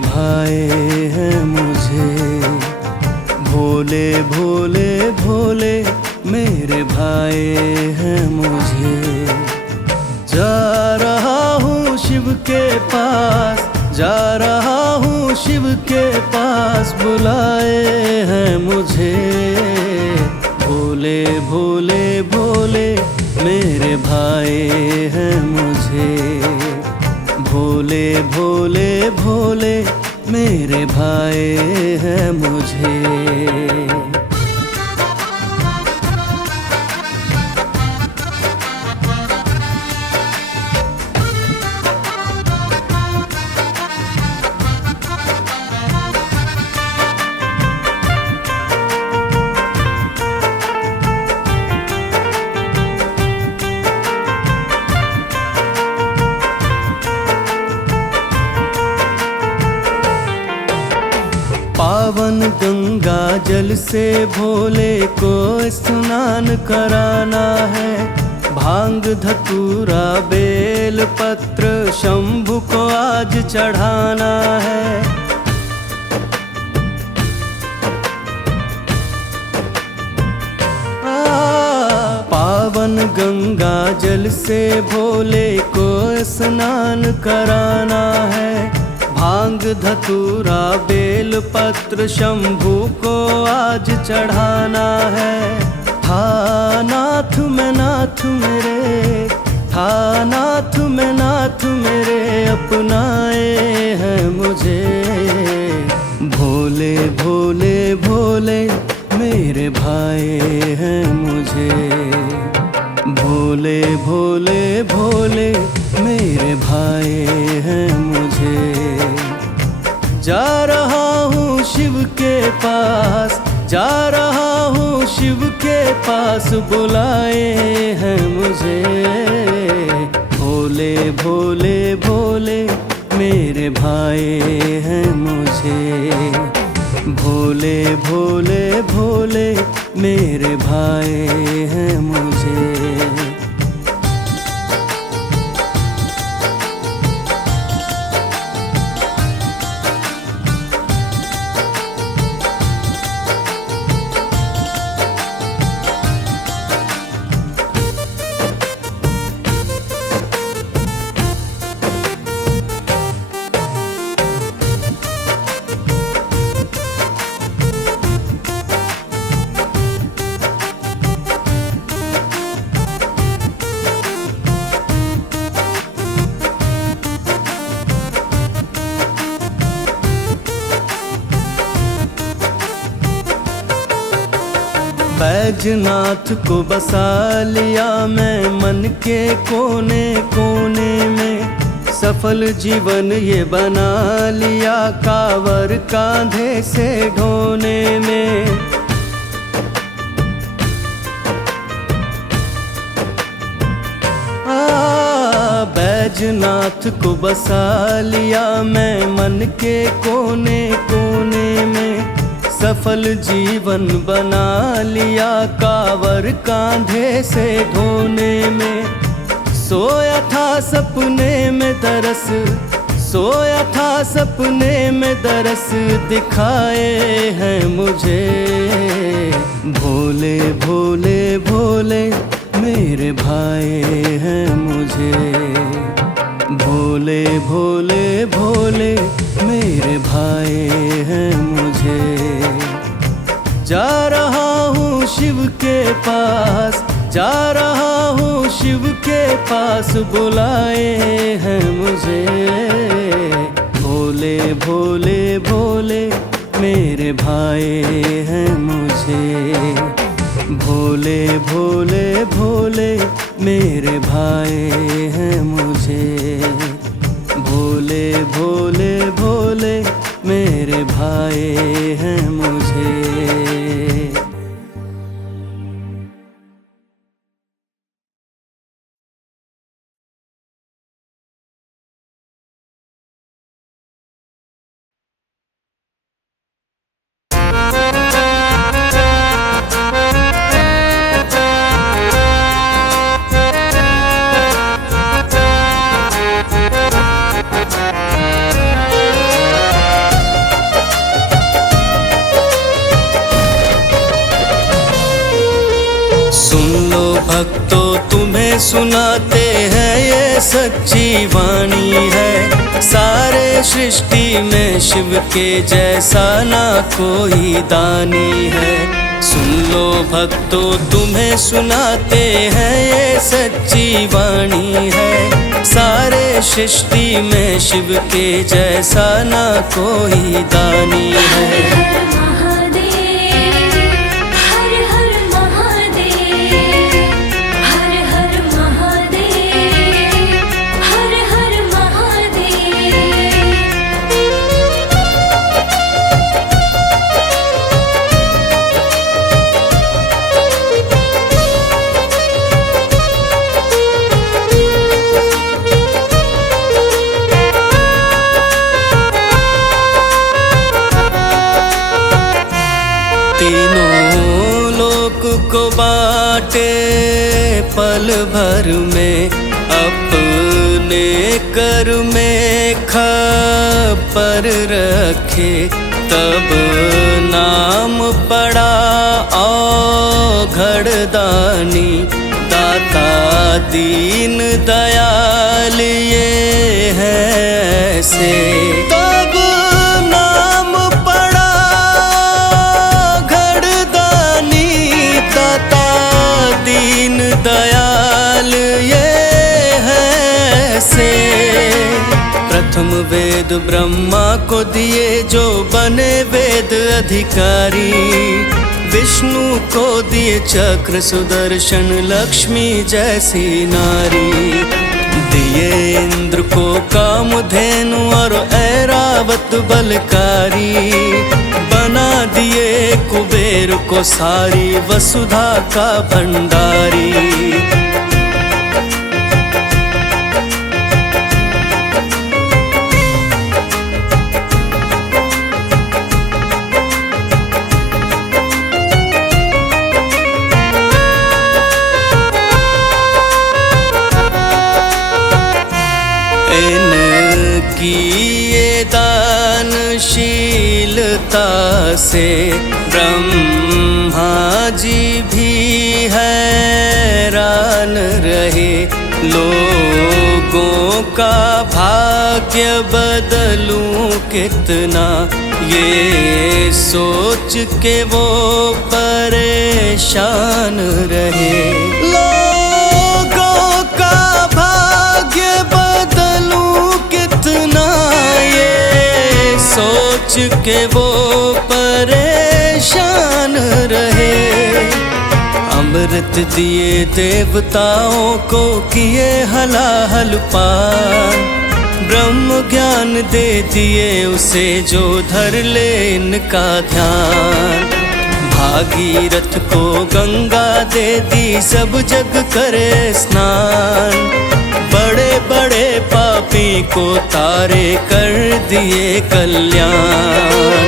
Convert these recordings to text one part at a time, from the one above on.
भाए हैं मुझे। भोले भोले भोले मेरे भाए हैं मुझे। जा रहा हूँ शिव के पास, जा रहा हूँ शिव के पास, बुलाए हैं मुझे। भोले भोले भोले मेरे भाए हैं मुझे। भोले भोले भोले मेरे भाए हैं मुझे। पावन गंगा जल से भोले को स्नान कराना है। भांग धतूरा बेल पत्र शंभु को आज चढ़ाना है। पावन गंगा जल से भोले को स्नान कराना है। भांग धतूरा बेल पत्र शंभु को आज चढ़ाना है। था नाथ में नाथ मेरे, था नाथ में नाथ मेरे, अपनाए हैं मुझे। भोले भोले भोले मेरे भाए हैं मुझे। भोले भोले भोले मेरे भाए हैं मुझे। जा रहा हूँ शिव के पास, जा रहा हूँ शिव के पास, बुलाए हैं मुझे। भोले भोले भोले मेरे भाए हैं मुझे। भोले भोले भोले मेरे भाए हैं मुझे। बैजनाथ को बसा लिया मैं मन के कोने कोने में। सफल जीवन ये बना लिया कांवर कांधे से ढोने में। बैजनाथ को बसा लिया मैं मन के कोने कोने में। सफल जीवन बना लिया कांवर कांधे से ढोने में। सोया था सपने में दरस, सोया था सपने में दरस, दिखाए हैं मुझे। भोले भोले भोले मेरे भाए हैं मुझे। भोले भोले भोले मेरे भाए हैं मुझे। जा रहा हूँ शिव के पास, जा रहा हूँ शिव के पास, बुलाए हैं मुझे। भोले भोले भोले मेरे भाए हैं मुझे। भोले भोले भोले मेरे भाए हैं मुझे। भोले भोले भोले मेरे भाए हैं मुझे। भक्तों तुम्हें सुनाते हैं ये सच्ची वाणी है। सारे सृष्टि में शिव के जैसा ना कोई दानी है। सुन लो भक्तों तुम्हें सुनाते हैं ये सच्ची वाणी है। सारे सृष्टि में शिव के जैसा ना कोई दानी है। तीनों लोक को बाटे पल भर में, अपने कर में खपर रखे। तब नाम पड़ा औघड़दानी, दाता दीन दयाल ये है ऐसे। तब नाम पड़ा दीन दयाल ये है ऐसे। प्रथम वेद ब्रह्मा को दिए जो बने वेद अधिकारी। विष्णु को दिए चक्र सुदर्शन, लक्ष्मी जैसी नारी। दिए इंद्र को कामधेनु और ऐरावत बलकारी। बना दिए कुबेर को सारी वसुधा का भंडारी। इनकी ये दानशीलता से ब्रह्मा जी भी हैरान रहे। लोगों का भाग्य बदलूं कितना, ये सोच के वो परेशान रहे। लोगों का भाग्य बदलूं कितना, ये सोच के वो परेशान रहे। अमृत दिए देवताओं को किए हलाहल पान। ब्रह्म ज्ञान दे दिए उसे जो धर ले इनका ध्यान। भागीरथ को गंगा दे दी सब जग करे स्नान। बड़े बड़े पापी को तारे कर दिए कल्याण।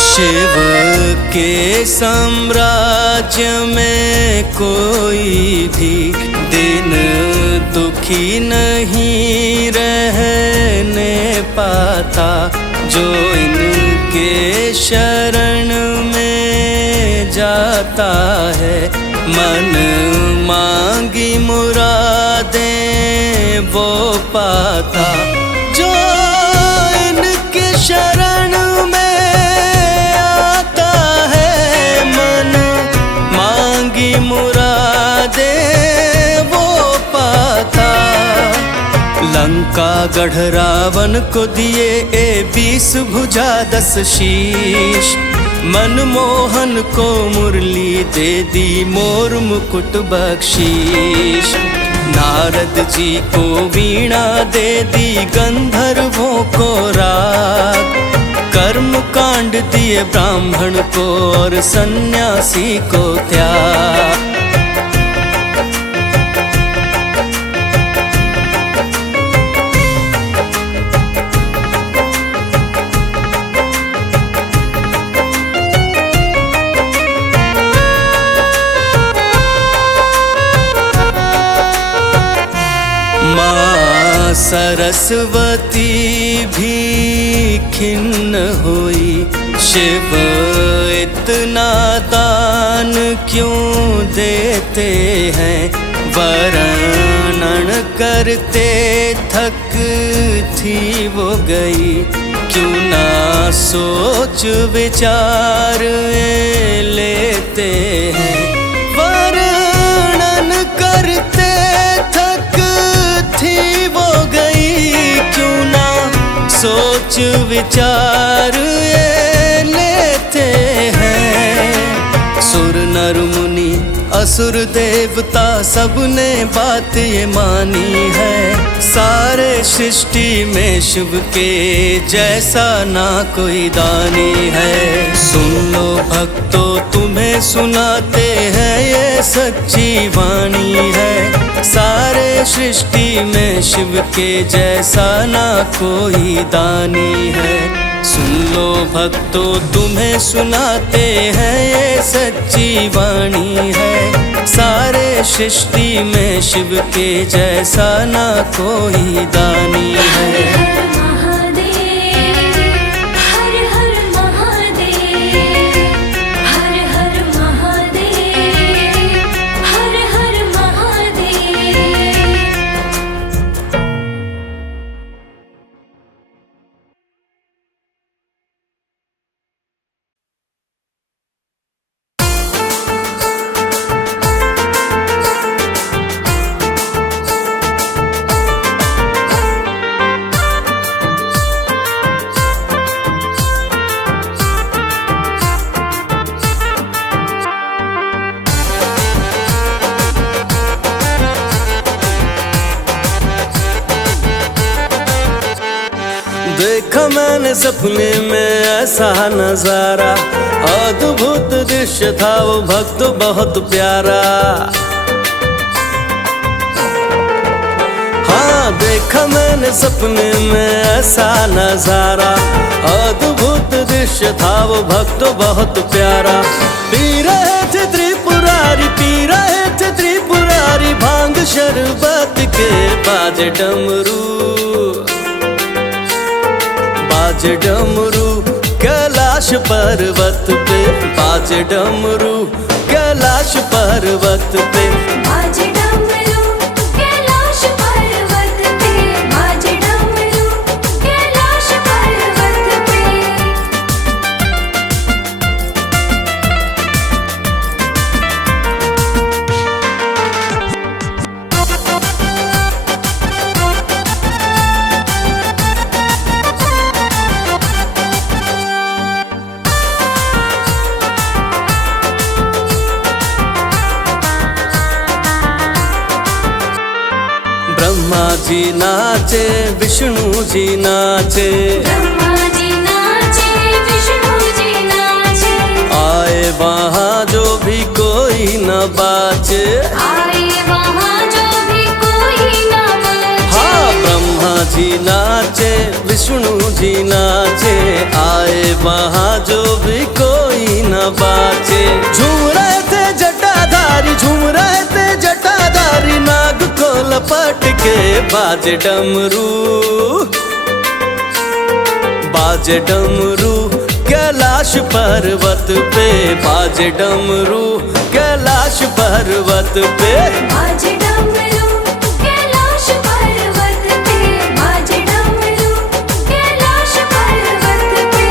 शिव के साम्राज्य में कोई भी दिन दुखी नहीं रहने पाता। जो इनके शरण में जाता है, मन मांगी मुरादें वो पाता। जो इनके शरण में मुरादे वो पाता। लंका गढ़ रावण को दिए 20 भुजा 10 शीश। मनमोहन को मुरली दे दी मोर मुकुट बख्शीश। नारद जी को वीणा दे दी गंधर्वों को राग। कर्म कांड दिए ब्राह्मण को और सन्यासी को त्याग। सरस्वती भी खिन्न हुई, शिव इतना दान क्यों देते हैं, वर्णन करते थक थी वो गई, क्यों ना सोच विचार लेते हैं, वर्णन करते थक थी वो गई, क्यों ना सोच विचार लेते हैं। सुर नर मुनि असुर देवता सबने बात ये मानी है, सारे सृष्टि में शिव के जैसा ना कोई दानी है। सुन लो भक्तों तुम्हें सुनाते हैं ये सच्ची वाणी है, सारे सृष्टि में शिव के जैसा ना कोई दानी है। सुन लो भक्तों तुम्हें सुनाते हैं ये सच्ची वाणी है, सारे सृष्टि में शिव के जैसा ना कोई दानी है। देखा मैंने सपने में ऐसा नजारा, अद्भुत दृश्य था वो भक्त बहुत प्यारा। हाँ देखा मैंने सपने में ऐसा नजारा, अद्भुत दृश्य था वो भक्त बहुत प्यारा। पी रहे थे त्रिपुरारी, पी रहे थे त्रिपुरारी, भांग शरबत के बाजे डमरू, बाजे डमरू कैलाश पर्वत पे, बाजे डमरू कैलाश पर्वत पे, बाजे डमरू कैलाश पर्वत पे, बाजे डमरू कैलाश पर्वत पे। ब्रह्मा जी नाचे विष्णु जी नाचे, ब्रह्मा जी नाचे विष्णु जी नाचे, आए वहाँ जो भी कोई न बाचे, आए वहाँ जो भी कोई न बचे। हाँ ब्रह्मा जी नाचे विष्णु जी नाचे, आए वहाँ जो भी कोई न बाचे। झूम रहे थे जटाधारी, झूम रहे थे जटाधारी, नाग को लपट के बाजे डमरू, बाजे डमरू कैलाश पर्वत पे, बाजे डमरू कैलाश पर्वत पे, बाजे डमरू कैलाश पर्वत पे, बाजे डमरू कैलाश पर्वत पे।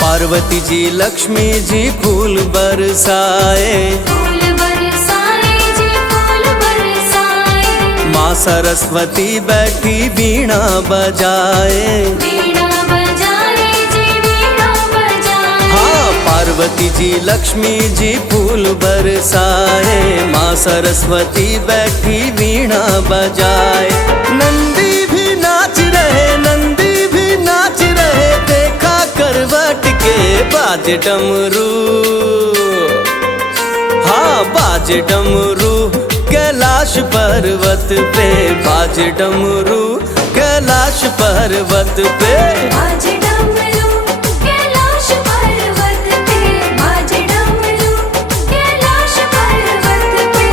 पार्वती जी लक्ष्मी जी फूल बरसाए, फूल बरसाए जी फूल बरसाए, माँ सरस्वती बैठी वीणा बजाए, वीणा बजाए जी वीणा बजाए। हाँ पार्वती जी लक्ष्मी जी फूल बरसाए, माँ सरस्वती बैठी वीणा बजाए। नंदी भी नाच रहे, नंदी भी नाच रहे, देखा करवट के बाजे डमरू, हाँ बाजे डमरू कैलाश पर्वत पे, बाजे डमरू कैलाश पर्वत पे। बाजे डमरू कैलाश पर्वत पे, बाजे डमरू कैलाश पर्वत पे।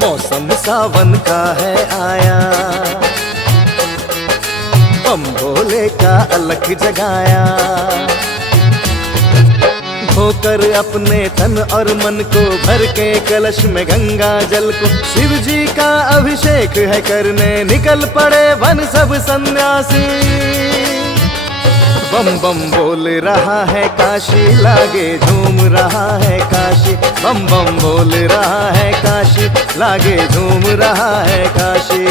मौसम सावन का है आया, बम भोले का अलख जगाया। धोकर अपने तन और मन को भर के कलश में गंगा जल को, शिव जी का अभिषेक है करने निकल पड़े वन सब सन्यासी। बम बम बोल रहा है काशी, लागे झूम रहा है काशी। बम बम बोल रहा है काशी, लागे झूम रहा है काशी।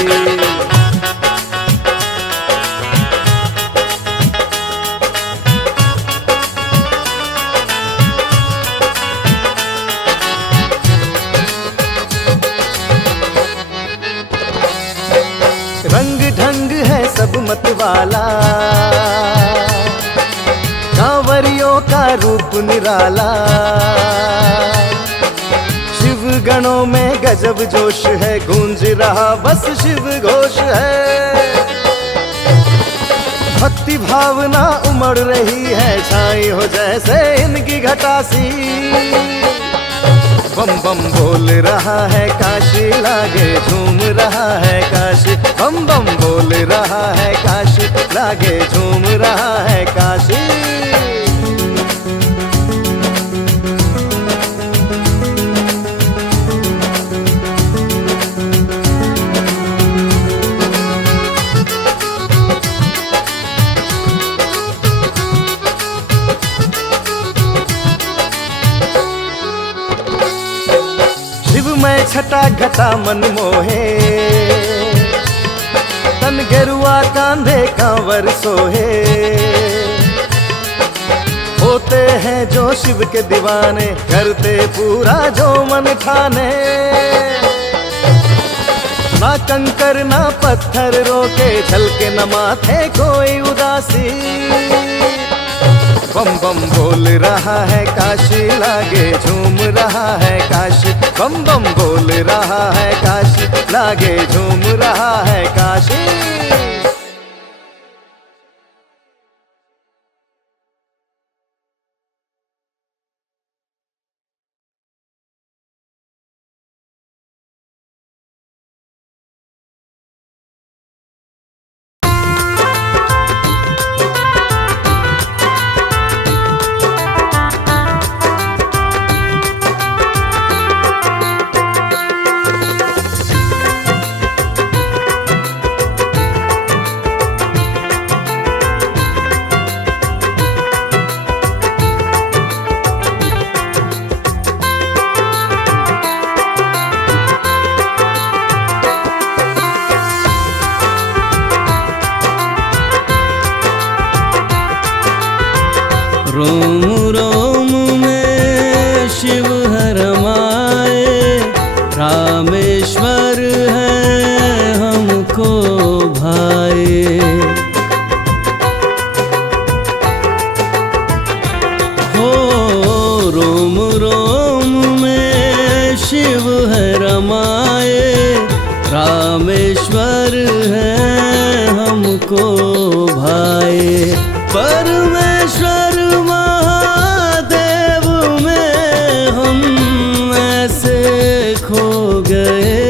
रंग ढंग है सब मतवाला, कांवरियों का रूप निराला। शिव गणों में गजब जोश है, गूंज रहा बस शिव घोष है। भक्ति भावना उमड़ रही है, छाई हो जैसे इनकी घटासी। बम बम बोल रहा है काशी, लागे झूम रहा है काशी। बम बम बोल रहा है काशी, लागे झूम रहा है काशी। मैं छटा घटा मन मोहे, तन गेरुआ कांधे कांवर सोहे। होते हैं जो शिव के दीवाने, करते पूरा जो मन ठाने। ना कंकर ना पत्थर रोके, झलके न माथे कोई उदासी। बम बम बोल रहा है काशी, लागे झूम रहा है काशी। बम बम बोल रहा है काशी, लागे झूम रहा है काशी। रोम रोम में शिव है रमाए, रामेश्वर है हमको भाए। हो रोम रोम में शिव है रमाए, रामेश्वर है हमको भाए। परमेश्वर महादेव में हम ऐसे खो गए,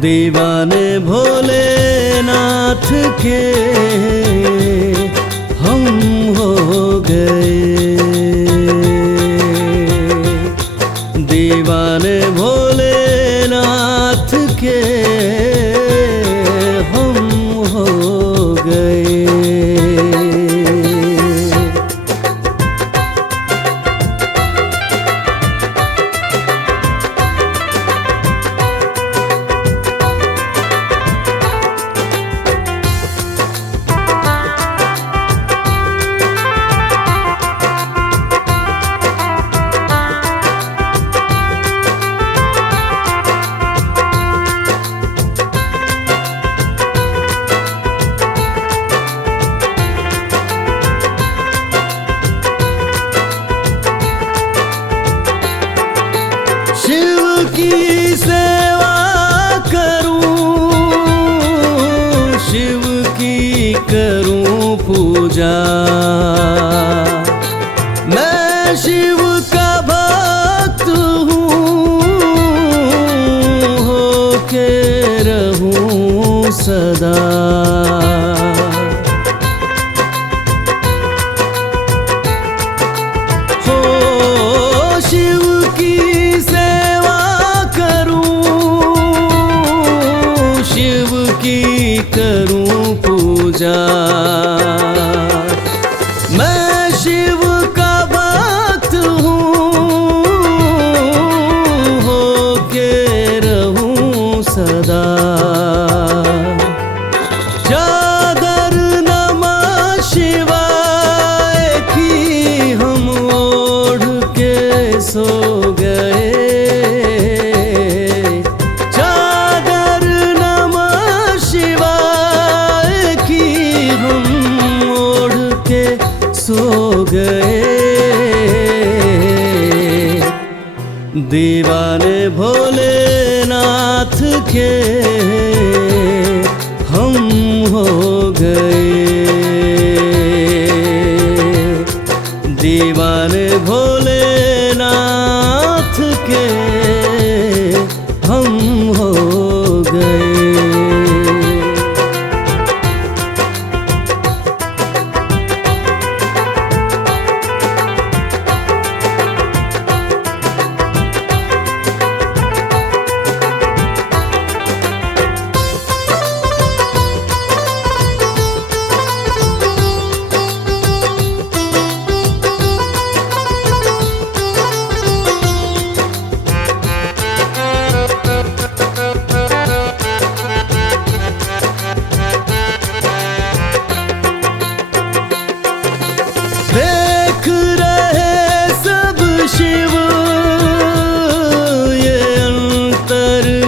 दीवाने भोलेनाथ के हम हो गए। दीवाने भोलेनाथ के हम हो गए। की सेवा करूं, शिव की करूं पूजा। मैं शिव का भक्त हूँ, होके रहूं सदा। शिव की सेवा करूं, शिव की करूं पूजा। मैं शिव का भक्त हूँ, होके रहूं सदा। चादर नमः शिवाय की हम ओढ़ के सो गए। चादर नमः शिवाय की हम ओढ़ के सो गए। दीवाने भोलेनाथ के हम हो गए। दीवाने भोलेनाथ के हम हो गए। देख रहे सब शिव ये अंतर्यामी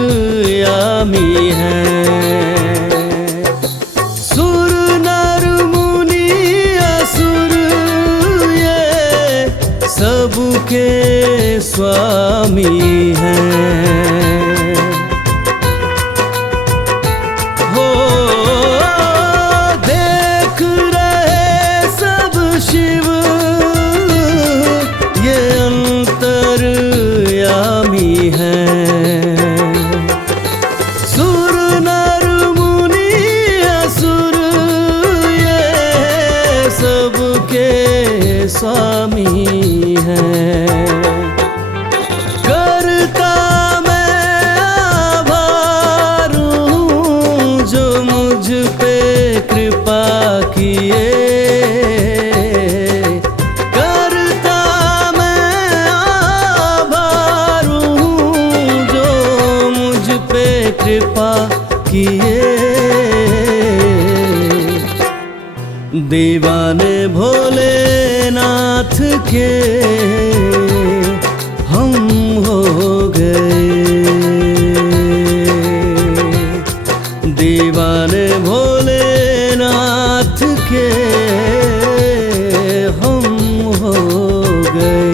है। सुर नर मुनि असुर ये सबके स्वामी हैं। हो देख रहे सब शिव ये अंतर्यामी हैं। सुर नर मुनि असुर ये सबके स्वामी हैं। करता मैं आभार हूँ जो मुझ पे कृपा किए। करता मैं आभार हूँ जो मुझ पे कृपा किए। दीवाने भोलेनाथ के हम हो गए। दीवाने भोलेनाथ के हम हो गए।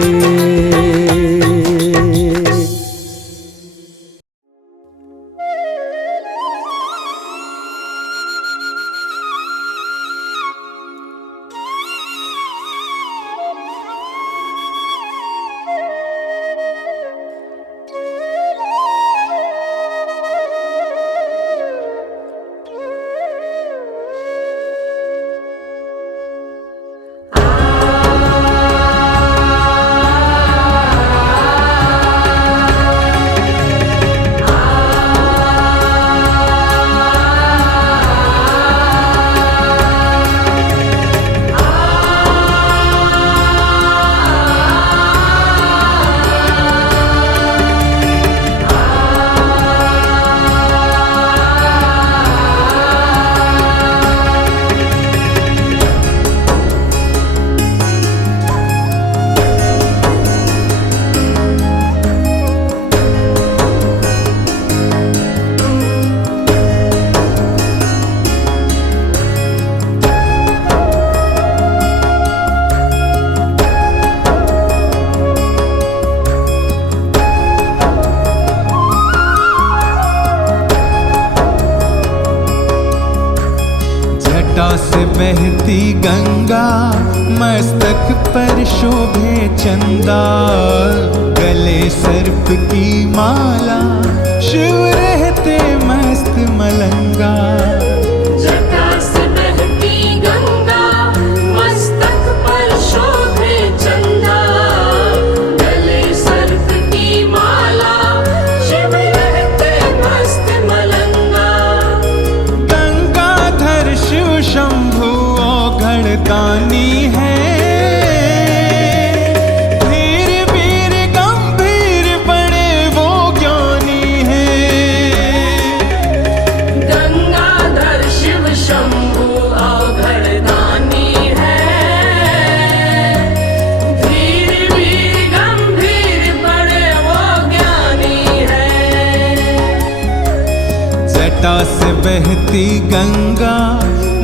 जटा से बहती गंगा, मस्तक पर शोभे चंदा, गले सर्प की माला, शिव रहते मस्त मलंगा। जटा से बहती गंगा, मस्तक पर शोभे चंदा, गले सर्प की माला, शिव रहते मस्त मलंगा। गंगाधर शिव शंभु औघड़ दानी है, धीर वीर गंभीर बड़े वो ज्ञानी है। गंगाधर शिव शंभु औघड़ दानी है, धीर वीर गंभीर बड़े वो ज्ञानी है। जटा से बहती गंगा,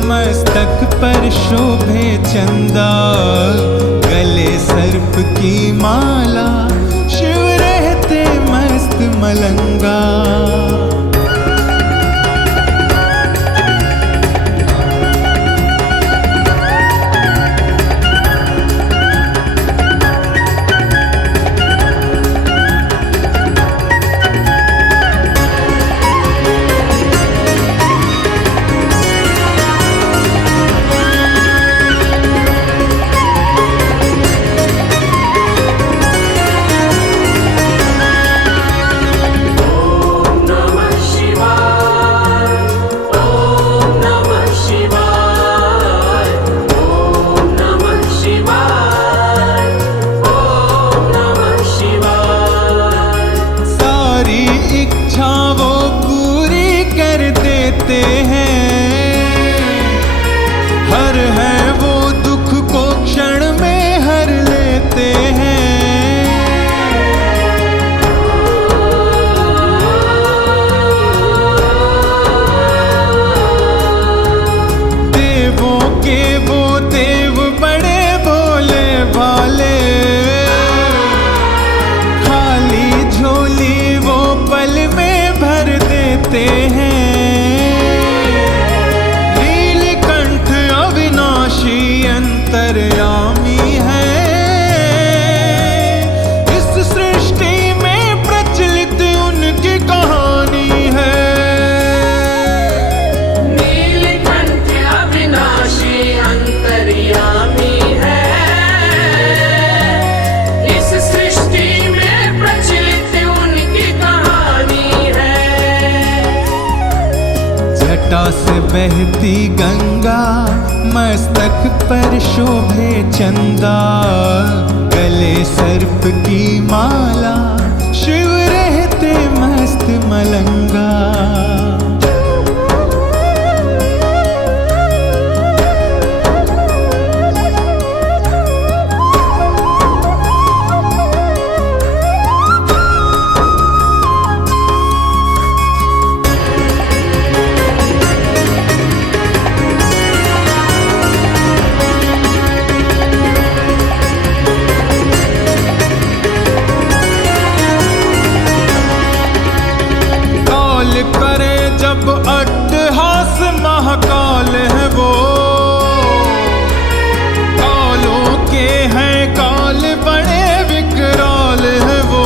मस्तक पर शोभे चंदा, गले सर्प की माला, शिव रहते मस्त मलंगा। हर है वो दुख को क्षण में हर लेते हैं। देवों के वो देव बड़े भोले भाले, खाली झोली वो पल में भर देते हैं। अंतर्यामी है, इस सृष्टि में प्रचलित उनकी कहानी है। नीलकंठ अविनाशी अंतर्यामी है, इस सृष्टि में प्रचलित उनकी कहानी है। जटा से बहती गंगा, मस्तक पर शोभे चंदा, गले सर्प की माला, शिव रहते मस्त मलंगा। करे जब अट्टहास महाकाल है वो, कालों के हैं काल बड़े विकराल है वो।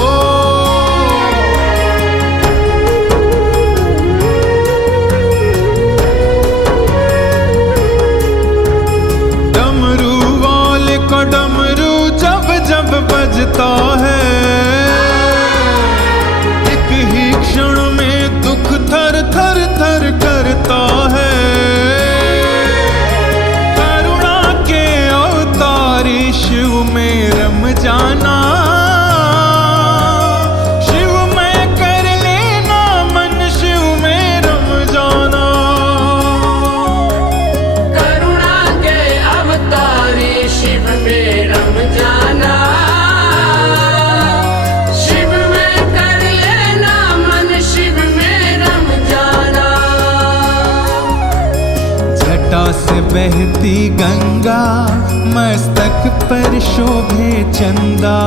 डमरू वाले को डमरू जब जब बजता है, एक ही क्षण में दुख थर थर थर करता है। करुणा के अवतारी शिव में रम जाना, शिव में कर लेना मन, शिव में रम जाना। करुणा के अवतारी शिव में रम जाना, शिव में कर लेना मन, शिव में रम जाना। जटा से बहती गंगा, मस्तक पर शोभे चंदा,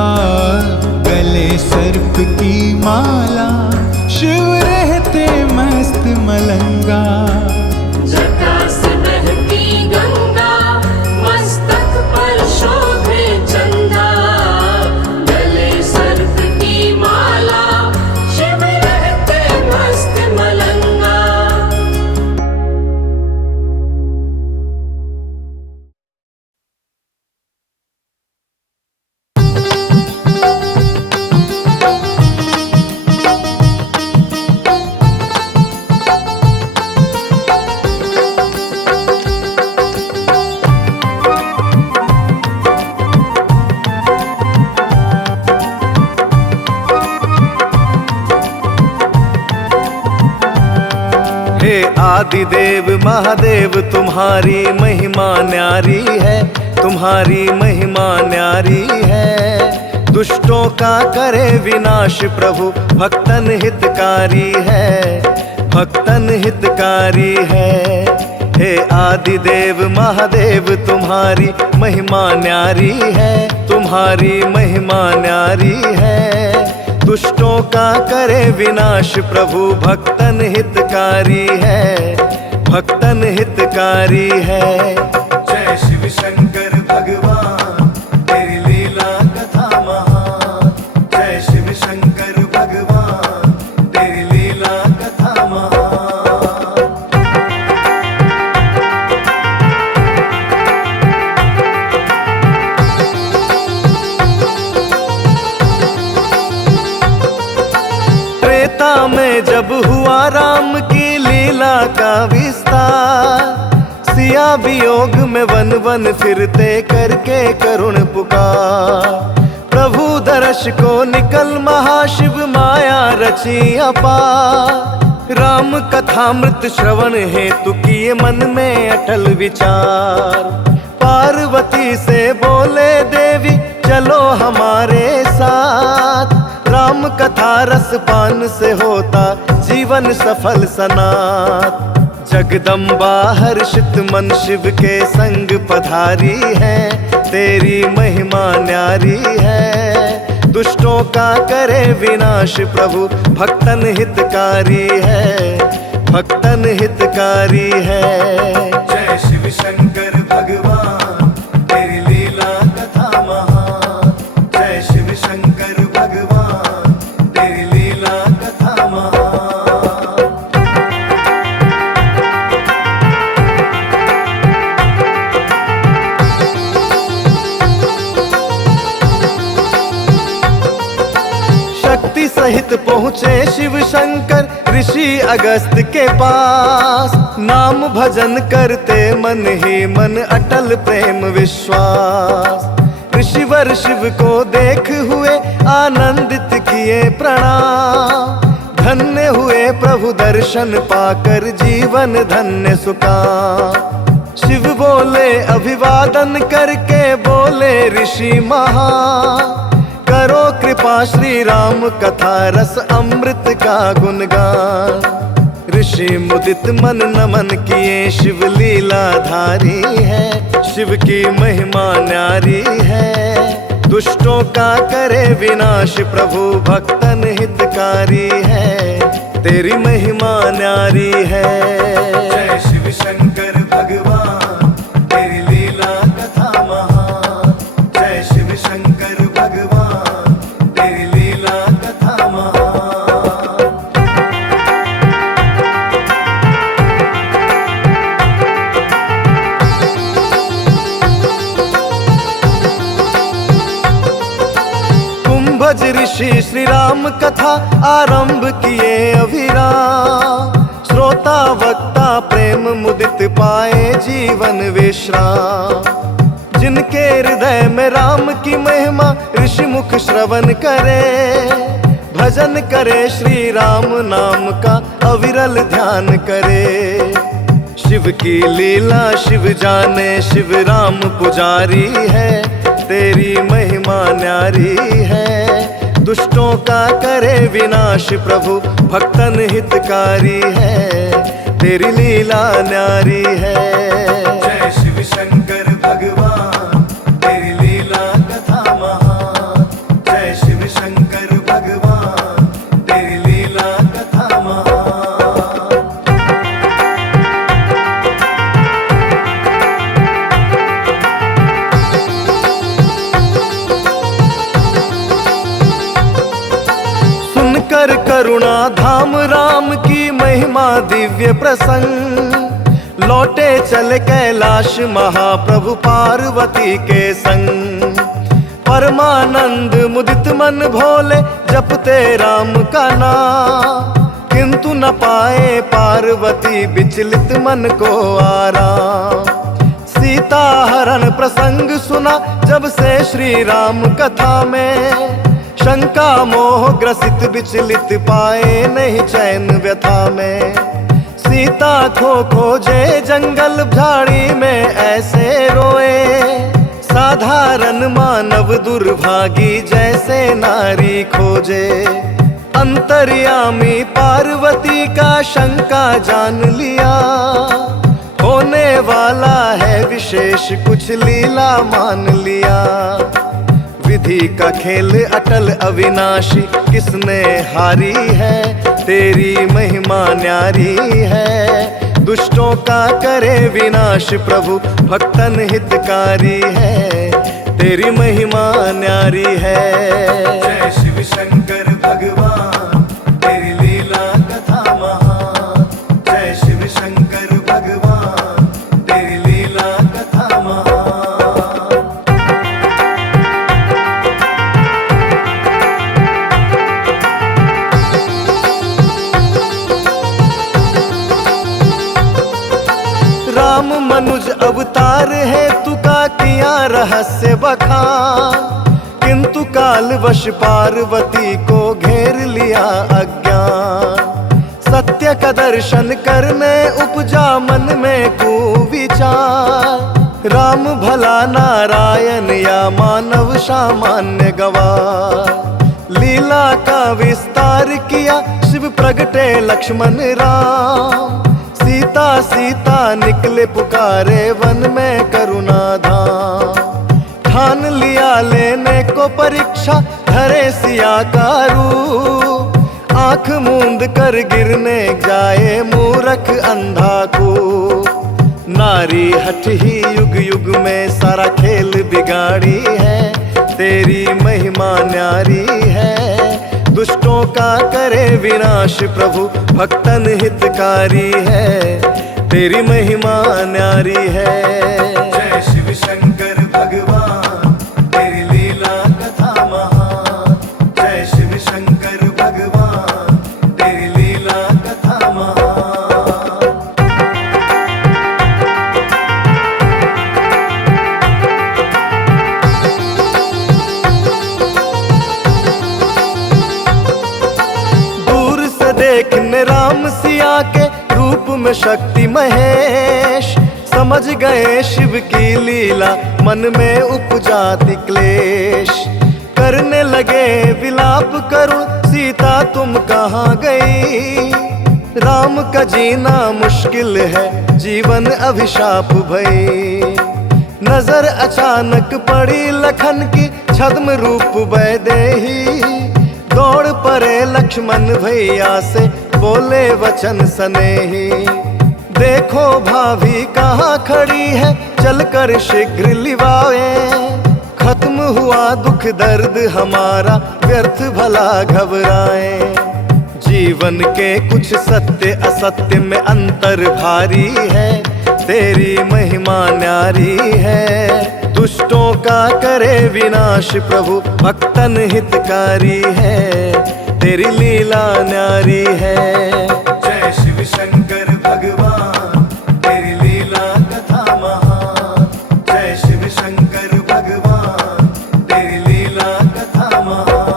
गले सर्प की माला, शिव रहते मस्त मलंगा। जटा से बहती आदिदेव महादेव तुम्हारी महिमा न्यारी है, तुम्हारी महिमा न्यारी है। दुष्टों का करे विनाश प्रभु भक्तन हितकारी है, भक्तन हितकारी है। हे आदिदेव महादेव तुम्हारी महिमा न्यारी है, तुम्हारी महिमा न्यारी है। दुष्टों का करे विनाश प्रभु भक्तन हितकारी है, भक्तन हितकारी है। जय शिव शंकर भगवान तेरी लीला कथा महान, जय शिव शंकर भगवान तेरी लीला कथा महान। त्रेता में जब हुआ राम की लीला का विस्तार, सिया वियोग में वन वन फिरते करके करुण पुकार। प्रभु दर्श को निकल महाशिव माया रची अपार। राम कथामृत श्रवण हेतु किए मन में अटल विचार। पार्वती से बोले देवी चलो हमारे साथ, राम कथा रस पान से होता जीवन सफल सनात। जगदम्बा हर्षित मन शिव के संग पधारी है, तेरी महिमा न्यारी है। दुष्टों का करे विनाश प्रभु भक्तन हितकारी है, भक्तन हितकारी है। जय शिव शंकर भगवान तेरी लीला कथा महान, जय शिव शंकर भगवान तेरी लीला कथा महान। शक्ति सहित पहुँचे शिव शंकर ऋषि अगस्त के पास। नाम भजन करते मन ही मन अटल प्रेम विश्वास। ऋषिवर शिव को देख हुए आनंदित किए प्रणाम। धन्य हुए प्रभु दर्शन पाकर जीवन धन्य सुकाम। शिव बोले अभिवादन करके बोले ऋषि महा, करो कृपा श्री राम कथा रस अमृत का गुणगान। ऋषि मुदित मन नमन किए शिव लीला धारी है, शिव की महिमा न्यारी है। दुष्टों का करे विनाश प्रभु भक्तन हितकारी है, तेरी महिमा न्यारी है। जय शिव शंकर भगवान तेरी लीला कथा महान, जय शिव शंकर भगवान तेरी लीला कथा महान। कुंभज ऋषि श्री राम कथा आरंभ किए अविराम। श्रोता वक्ता प्रेम मुदित पाए जीवन विश्राम। जिनके हृदय में राम की महिमा ऋषि मुख श्रवण करे, भजन करे श्री राम नाम का अविरल ध्यान करे। शिव की लीला शिव जाने, शिव राम पुजारी है, तेरी महिमा न्यारी है। दुष्टों का करे विनाश प्रभु भक्तन हितकारी है, तेरी लीला न्यारी है। जय शिव शंकर भगवान तेरी लीला कथा महान, जय शिव शंकर भगवान तेरी लीला कथा महान। सुनकर करुणा धाम राम की महिमा दिव्य प्रसंग। लौटे चले कैलाश महाप्रभु पार्वती के संग। परमानंद मुदित मन भोले जपते राम का नाम। किंतु न पाए पार्वती विचलित मन को आराम। सीता हरण प्रसंग सुना जब से श्री राम कथा में। शंका मोह ग्रसित विचलित पाए नहीं चैन व्यथा में। सीता खो खोजे जंगल झाड़ी में ऐसे रोए, साधारण मानव दुर्भागी जैसे नारी खोजे। अंतर्यामी पार्वती का शंका जान लिया, होने वाला है विशेष कुछ लीला मान लिया। विधि का खेल अटल अविनाशी किसने हारी है, तेरी महिमा न्यारी है। दुष्टों का करे विनाश प्रभु भक्तन हितकारी है, तेरी महिमा न्यारी है। जय शिव शंकर भगवान, तेरी लीला कथा महान। जय शिव शंकर भगवान, तेरी लीला कथा महान। राम मनुज अवतार है तुका किया रहस्य बखान, किंतु कालवश पार्वती को घेर लिया अज्ञान। सत्य का दर्शन करने उपजा मन में कुविचार, राम भला नारायण या मानव सामान्य गवार। लीला का विस्तार किया शिव प्रगटे लक्ष्मण राम, सीता सीता निकले पुकारे वन में करुणा धाम। ठान लिया लेने को परीक्षा धरे सिया का रूप, आंख मूंद कर गिरने जाए मूर्ख अंधा को। नारी हठ ही युग युग में सारा खेल बिगाड़ी है, तेरी महिमा न्यारी है। दुष्टों का करे विनाश प्रभु भक्तन हितकारी है, तेरी महिमा न्यारी है। जय शिव शंकर भगवान, तेरी लीला कथा महान। जय शिव शंकर भगवान, तेरी लीला कथा महान। देखने राम सिया के रूप में शक्ति महेश, समझ गए शिव की लीला मन में उपजाति क्लेश। करने लगे विलाप करुण सीता तुम कहाँ गई, राम का जीना मुश्किल है जीवन अभिशाप भई। नजर अचानक पड़ी लखन की छद्म रूप वैदेही, दौड़ पड़े लक्ष्मण भैया से बोले वचन सनेही। देखो भाभी कहाँ खड़ी है, चलकर शीघ्र लिवाए। खत्म हुआ दुख दर्द हमारा, व्यर्थ भला घबराए। जीवन के कुछ सत्य असत्य में अंतर भारी है, तेरी महिमा न्यारी है। दुष्टों का करे विनाश प्रभु भक्तन हितकारी है, तेरी लीला न्यारी है। जय शिव शंकर भगवान, तेरी लीला कथा महान। जय शिव शंकर भगवान, तेरी लीला कथा महान।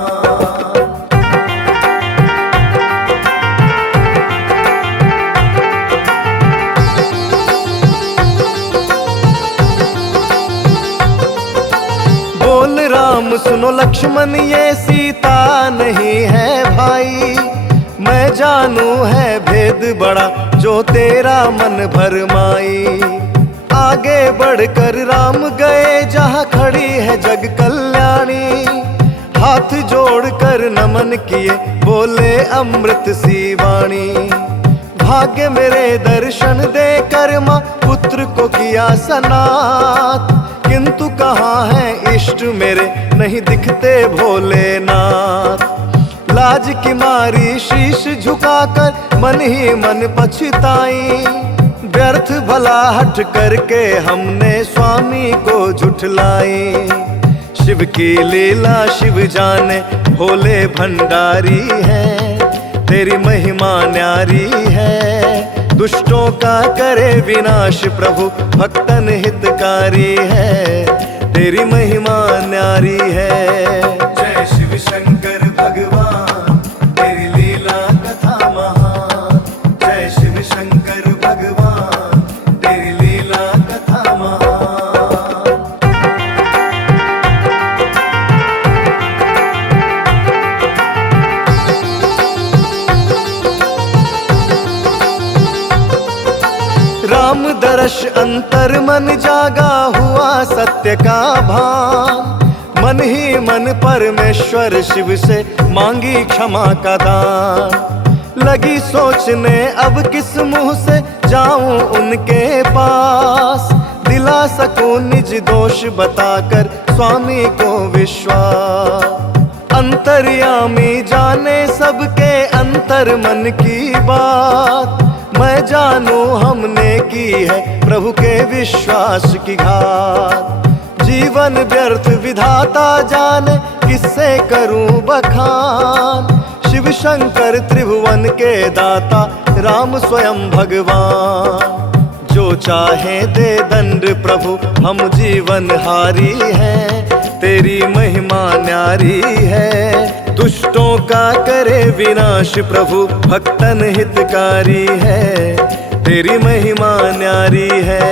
बोल राम सुनो लक्ष्मण ये सीता नहीं है भाई, मैं जानू है भेद बड़ा जो तेरा मन भरमाई। आगे बढ़कर राम गए जहाँ खड़ी है जग कल्याणी, हाथ जोड़कर नमन किए बोले अमृत सी वाणी। भाग्य मेरे दर्शन देकर माँ पुत्र को किया सनाथ, किंतु कहाँ है इष्ट मेरे नहीं दिखते भोलेनाथ। लाज की मारी शीश झुकाकर मन ही मन पछताई, व्यर्थ भला हट करके हमने स्वामी को झुठलाई। शिव की लीला शिव जाने भोले भंडारी है, तेरी महिमा न्यारी है। दुष्टों का करे विनाश प्रभु भक्तन हितकारी है, तेरी महिमा न्यारी है। जय शिव शंकर भगवान, तेरी लीला कथा महान। जय शिव शंकर राम दर्श अंतर मन जागा हुआ सत्य का भान। मन ही मन परमेश्वर शिव से मांगी क्षमा का दान। लगी सोचने अब किस मुंह से जाऊं उनके पास, दिला सकूं निज दोष बताकर स्वामी को विश्वास। अंतर्यामी जाने सबके अंतर मन की बात, मैं जानूं हमने की है प्रभु के विश्वास की घात। जीवन व्यर्थ विधाता जाने किससे करूं बखान, शिव शंकर त्रिभुवन के दाता राम स्वयं भगवान। जो चाहे दे दंड प्रभु हम जीवन हारी हैं, तेरी महिमा न्यारी है। दुष्टों का करे विनाश प्रभु भक्तन हितकारी है, तेरी महिमा न्यारी है।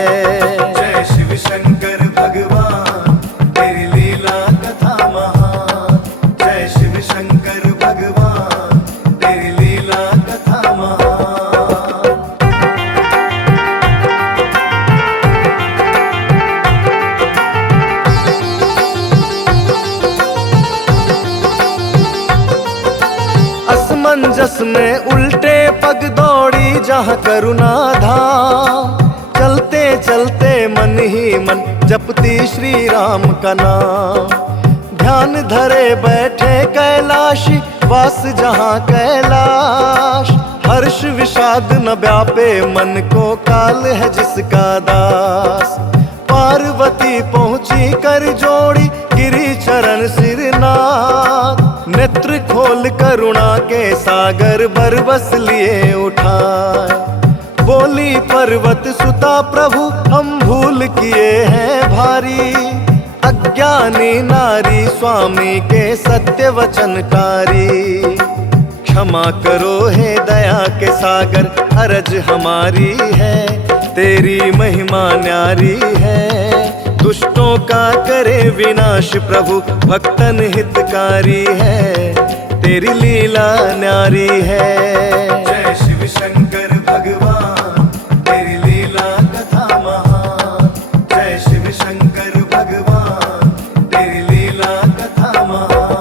जय शिव शंकर भगवान, तेरी लीला कथा महान। जय शिव शंकर भगवान, तेरी लीला कथा महान। असमंजस में उल्टे पग दौड़ी जहाँ करुणा धाम। चलते चलते मन ही मन जपती श्री राम का नाम। ध्यान धरे बैठे कैलाशी वास जहाँ कैलाश। हर्ष विषाद न व्यापे मन को, काल है जिसका दास। पार्वती पहुँची कर जोड़ी गिरी चरण सिरनाथ। नेत्र खोल करुणा के सागर बरबस लिए उठाए। बोली पर्वत सुता प्रभु हम भूल किए हैं भारी। अज्ञानी नारी स्वामी के सत्य वचनकारी। क्षमा करो हे दया के सागर अरज हमारी है, तेरी महिमा न्यारी है। दुष्टों का करे विनाश प्रभु भक्तन हितकारी है, तेरी लीला न्यारी है। जय शिव शंकर भगवान, तेरी लीला कथा महान। जय शिव शंकर भगवान, तेरी लीला कथा महान।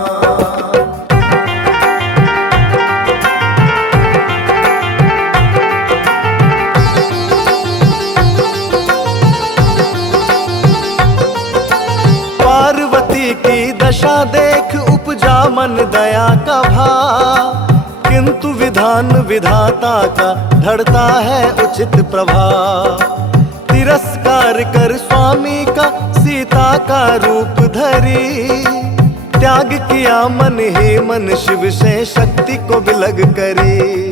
पार्वती की दशा देख उपजा मन दया का भाव। किंतु विधान विधाता का धरता है उचित प्रभाव। तिरस्कार कर स्वामी का सीता का रूप धरी। त्याग किया मन ही मन शिव से शक्ति को बिलग करी।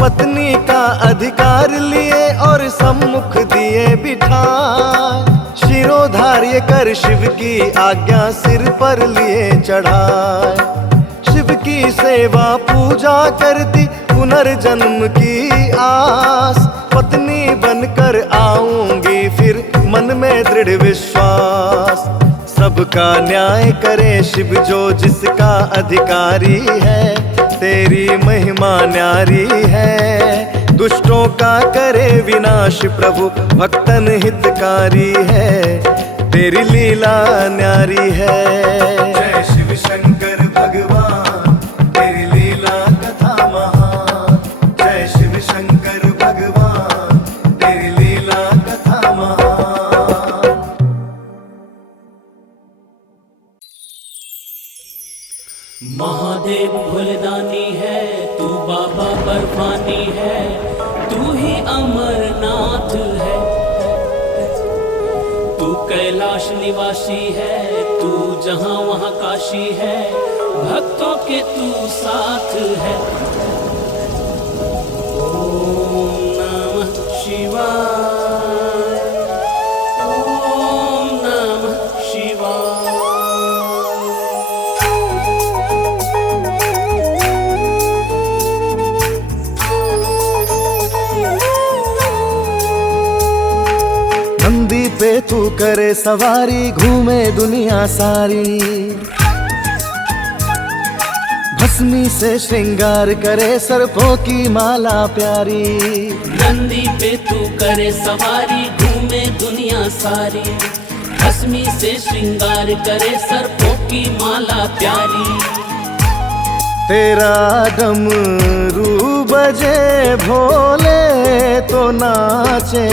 पत्नी का अधिकार लिए और सम्मुख दिए बिठाए। शिरोधार्य कर शिव की आज्ञा सिर पर लिए चढ़ाए। शिव की सेवा पूजा करती पुनर्जन्म की आस। पत्नी बनकर आऊंगी फिर मन में दृढ़ विश्वास। सबका न्याय करे शिव जो जिसका अधिकारी है, तेरी महिमा न्यारी है। दुष्टों का करे विनाश प्रभु भक्तन हितकारी है, तेरी लीला न्यारी है। जय शिव शंकर भगवान, तेरी लीला कथा महान। जय शिव शंकर भगवान, तेरी लीला कथा महान। महादेव भोलेदानी है, तू बाबा बर्फानी है, तू ही अमरनाथ है। तू कैलाश निवासी है, तू जहाँ वहाँ काशी है, भक्तों के तू साथ है। ओम नमः शिवाय, ओम नमः शिवाय। नंदी पे तू करे सवारी, घूमे दुनिया सारी। भस्मी से श्रृंगार करे सर्पों की माला प्यारी। नंदी पे तू करे सवारी घूमे दुनिया सारी। भस्मी से श्रृंगार करे सर्पों की माला प्यारी। तेरा डमरू बजे भोले तो नाचे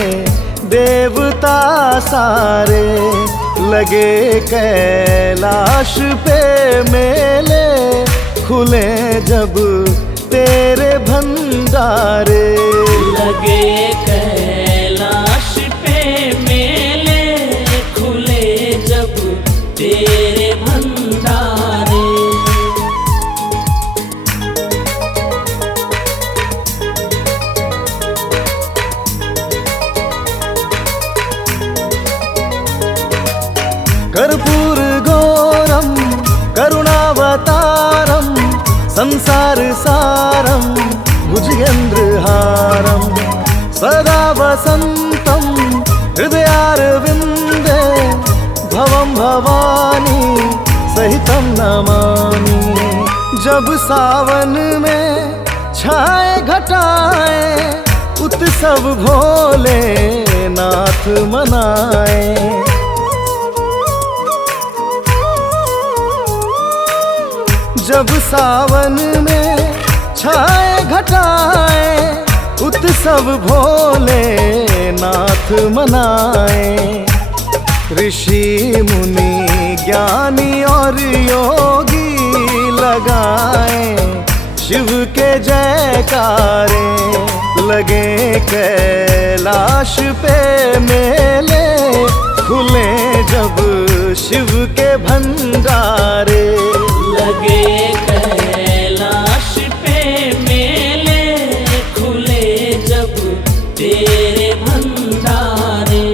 देवता सारे। लगे कैलाश पे मेले खुले जब तेरे भंडारे। लगे कैलाश पे मेले खुले जब तेरे भंडारे। कर्पूर घोरम करुणावतारम संसार सारम भुजगेन्द्रहारम। सदा वसंतम हृदयारविंदे भवम भवानी सहितम नमामि। जब सावन में छाए घटाए उत्सव भोले नाथ मनाए। जब सावन में छाए घटाए उत्सव भोले नाथ मनाए। ऋषि मुनि ज्ञानी और योगी लगाए शिव के जयकारे। लगे कैलाश पे मेले खुले जब शिव के भंडारे। लगे कैलाश पे मेले खुले जब तेरे भंडारे।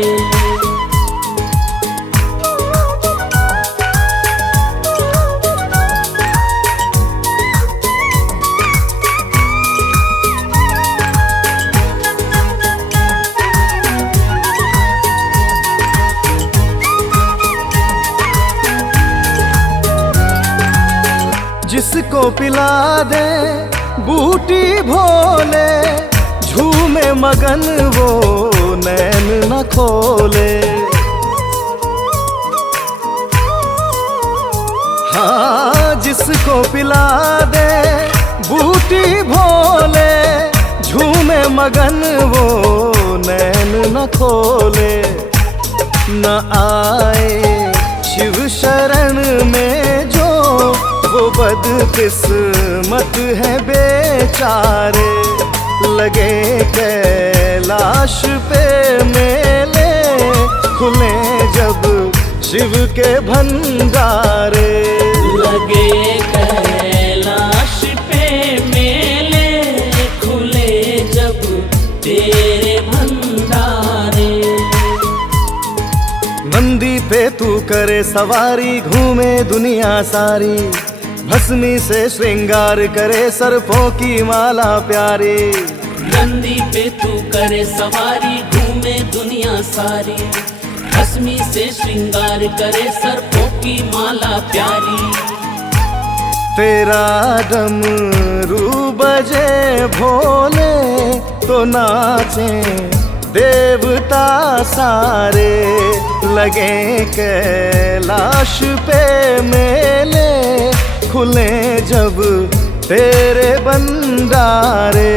जिसको पिला दे बूटी भोले झूमे मगन वो नैन न खोले। हाँ जिसको पिला दे बूटी भोले झूमे मगन वो नैन न खोले। न आए शिव शरण में जो वो बदकिस्मत है बेचारे। लगे कैलाश पे मेले खुले जब शिव के भंडारे। लगे कैलाश पे मेले खुले जब तेरे भंडारे। नंदी पे तू करे सवारी घूमे दुनिया सारी। भस्मी से श्रृंगार करे सर्पों की माला प्यारी। नंदी पे तू करे सवारी घूमे दुनिया सारी। भस्मी से श्रृंगार करे सर्पों की माला प्यारी। तेरा डमरू बजे भोले तो नाचे देवता सारे। लगे कैलाश पे मेले खुले जब तेरे भंडारे।